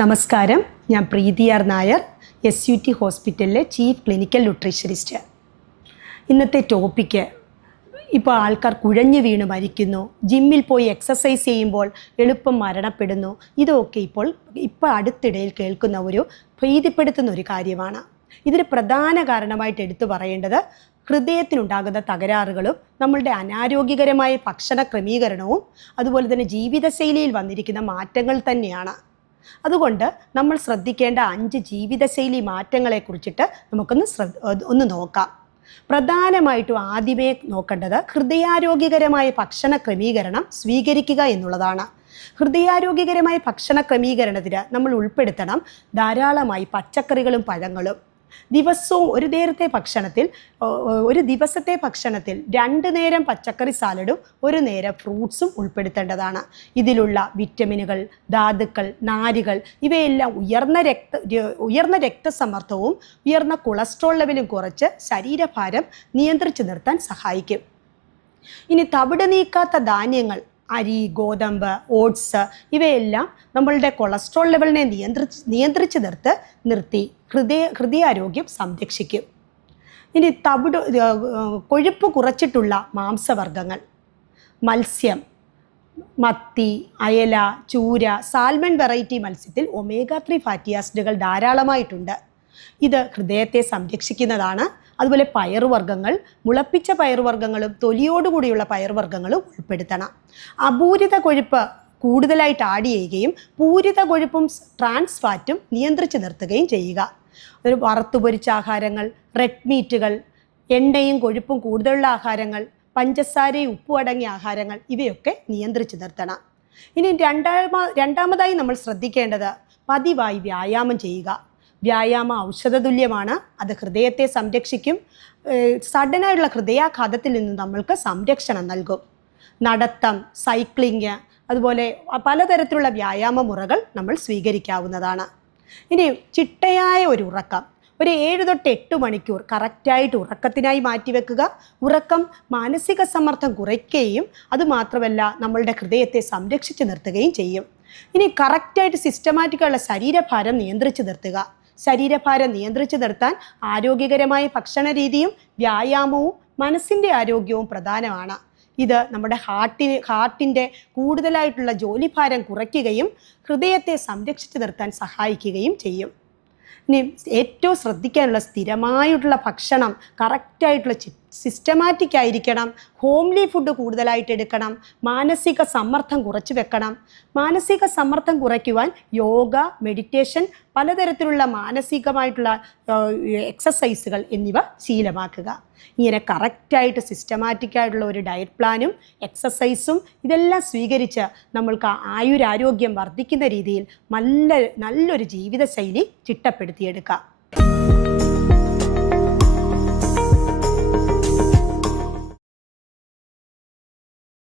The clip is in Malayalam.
നമസ്കാരം, ഞാൻ പ്രീതി ആർ നായർ, SUT ഹോസ്പിറ്റലിലെ ചീഫ് ക്ലിനിക്കൽ ന്യൂട്രീഷനിസ്റ്റ്. ഇന്നത്തെ ടോപ്പിക്ക്, ഇപ്പോൾ ആൾക്കാർ കുഴഞ്ഞു വീണ് മരിക്കുന്നു, ജിമ്മിൽ പോയി എക്സസൈസ് ചെയ്യുമ്പോൾ എളുപ്പം മരണപ്പെടുന്നു. ഇതൊക്കെ ഇപ്പോൾ അടുത്തിടയിൽ കേൾക്കുന്ന ഒരു ഭീതിപ്പെടുത്തുന്ന ഒരു കാര്യമാണ്. ഇതിന് പ്രധാന കാരണമായിട്ട് എടുത്തു പറയേണ്ടത് ഹൃദയത്തിനുണ്ടാകുന്ന തകരാറുകളും നമ്മളുടെ അനാരോഗ്യകരമായ ഭക്ഷണ ക്രമീകരണവും അതുപോലെ തന്നെ ജീവിതശൈലിയിൽ വന്നിരിക്കുന്ന മാറ്റങ്ങൾ തന്നെയാണ്. അതുകൊണ്ട് നമ്മൾ ശ്രദ്ധിക്കേണ്ട 5 ജീവിതശൈലി മാറ്റങ്ങളെക്കുറിച്ചിട്ട് നമുക്കൊന്ന് നോക്കാം. പ്രധാനമായിട്ടും ആദ്യമേ നോക്കേണ്ടത് ഹൃദയാരോഗ്യകരമായ ഭക്ഷണ ക്രമീകരണം സ്വീകരിക്കുക എന്നുള്ളതാണ്. ഹൃദയാരോഗ്യകരമായ ഭക്ഷണ ക്രമീകരണത്തിന് നമ്മൾ ഉൾപ്പെടുത്തണം ധാരാളമായി പച്ചക്കറികളും പഴങ്ങളും. ദിവസവും ഒരു ദിവസത്തെ ഭക്ഷണത്തിൽ 2 നേരം പച്ചക്കറി സാലഡും 1 നേരം ഫ്രൂട്ട്സും ഉൾപ്പെടുത്തേണ്ടതാണ്. ഇതിലുള്ള വിറ്റമിനുകൾ, ധാതുക്കൾ, നാരുകൾ ഇവയെല്ലാം ഉയർന്ന രക്തസമ്മർദ്ദവും ഉയർന്ന കൊളസ്ട്രോൾ ലെവലും കുറച്ച് ശരീരഭാരം നിയന്ത്രിച്ചു നിർത്താൻ സഹായിക്കും. ഇനി തവിട് നീക്കാത്ത ധാന്യങ്ങൾ, അരി, ഗോതമ്പ്, ഓട്സ് ഇവയെല്ലാം നമ്മളുടെ കൊളസ്ട്രോൾ ലെവലിനെ നിയന്ത്രിച്ച് നിർത്തി ഹൃദയാരോഗ്യം സംരക്ഷിക്കും. ഇനി കൊഴുപ്പ് കുറച്ചിട്ടുള്ള മാംസവർഗ്ഗങ്ങൾ, മത്സ്യം, മത്തി, അയല, ചൂര, സാൽമൺ വെറൈറ്റി മത്സ്യത്തിൽ omega-3 ഫാറ്റി ആസിഡുകൾ ധാരാളമായിട്ടുണ്ട്. ഇത് ഹൃദയത്തെ സംരക്ഷിക്കുന്നതാണ്. അതുപോലെ പയറുവർഗ്ഗങ്ങൾ, മുളപ്പിച്ച പയറുവർഗ്ഗങ്ങളും തൊലിയോടുകൂടിയുള്ള പയറുവർഗ്ഗങ്ങളും ഉൾപ്പെടുത്തണം. അപൂരിത കൊഴുപ്പ് കൂടുതലായിട്ട് ആഡ് ചെയ്യുകയും പൂരിത കൊഴുപ്പും ട്രാൻസ് ഫാറ്റും നിയന്ത്രിച്ച് നിർത്തുകയും ചെയ്യുക. വറുത്തുപൊരിച്ച ആഹാരങ്ങൾ, റെഡ് മീറ്റുകൾ, എണ്ണയും കൊഴുപ്പും കൂടുതലുള്ള ആഹാരങ്ങൾ, പഞ്ചസാരയും ഉപ്പും അടങ്ങിയ ആഹാരങ്ങൾ ഇവയൊക്കെ നിയന്ത്രിച്ച് നിർത്തണം. ഇനി രണ്ടാമതായി നമ്മൾ ശ്രദ്ധിക്കേണ്ടത് പതിവായി വ്യായാമം ചെയ്യുക. വ്യായാമം ഔഷധതുല്യമാണ്. അത് ഹൃദയത്തെ സംരക്ഷിക്കും. സഡനായിട്ടുള്ള ഹൃദയാഘാതത്തിൽ നിന്ന് നമ്മൾക്ക് സംരക്ഷണം നൽകും. നടത്തം, സൈക്ലിങ്, അതുപോലെ പലതരത്തിലുള്ള വ്യായാമ മുറകൾ നമ്മൾ സ്വീകരിക്കാവുന്നതാണ്. ഇനി ചിട്ടയായ ഒരു ഉറക്കം, ഒരു 7 തൊട്ട് 8 മണിക്കൂർ കറക്റ്റായിട്ട് ഉറക്കത്തിനായി മാറ്റിവെക്കുക. ഉറക്കം മാനസിക സമ്മർദ്ദം കുറയ്ക്കുകയും അതുമാത്രമല്ല നമ്മളുടെ ഹൃദയത്തെ സംരക്ഷിച്ച് നിർത്തുകയും ചെയ്യും. ഇനി കറക്റ്റായിട്ട് സിസ്റ്റമാറ്റിക്കുള്ള ശരീരഭാരം നിയന്ത്രിച്ച് നിർത്തുക. ശരീരഭാരം നിയന്ത്രിച്ച് നിർത്താൻ ആരോഗ്യകരമായ ഭക്ഷണ രീതിയും വ്യായാമവും മനസ്സിൻ്റെ ആരോഗ്യവും പ്രധാനമാണ്. ഇത് നമ്മുടെ ഹാർട്ടിൻ്റെ കൂടുതലായിട്ടുള്ള ജോലിഭാരം കുറയ്ക്കുകയും ഹൃദയത്തെ സംരക്ഷിച്ച് നിർത്താൻ സഹായിക്കുകയും ചെയ്യും. ഇനി ഏറ്റവും ശ്രദ്ധിക്കാനുള്ള സ്ഥിരമായിട്ടുള്ള ഭക്ഷണം കറക്റ്റായിട്ടുള്ള സിസ്റ്റമാറ്റിക് ആയിരിക്കണം. ഹോംലി ഫുഡ് കൂടുതലായിട്ട് എടുക്കണം. മാനസിക സമ്മർദ്ദം കുറച്ച് വെക്കണം. മാനസിക സമ്മർദ്ദം കുറയ്ക്കുവാൻ യോഗ, മെഡിറ്റേഷൻ, പലതരത്തിലുള്ള മാനസികമായിട്ടുള്ള എക്സസൈസുകൾ എന്നിവ ശീലമാക്കുക. ഇങ്ങനെ കറക്റ്റായിട്ട് സിസ്റ്റമാറ്റിക്കായിട്ടുള്ള ഒരു ഡയറ്റ് പ്ലാനും എക്സസൈസും ഇതെല്ലാം സ്വീകരിച്ച് നമ്മൾക്ക് ആയുരാരോഗ്യം വർദ്ധിക്കുന്ന രീതിയിൽ നല്ലൊരു ജീവിതശൈലി ചിട്ടപ്പെടുത്തിയെടുക്കാം.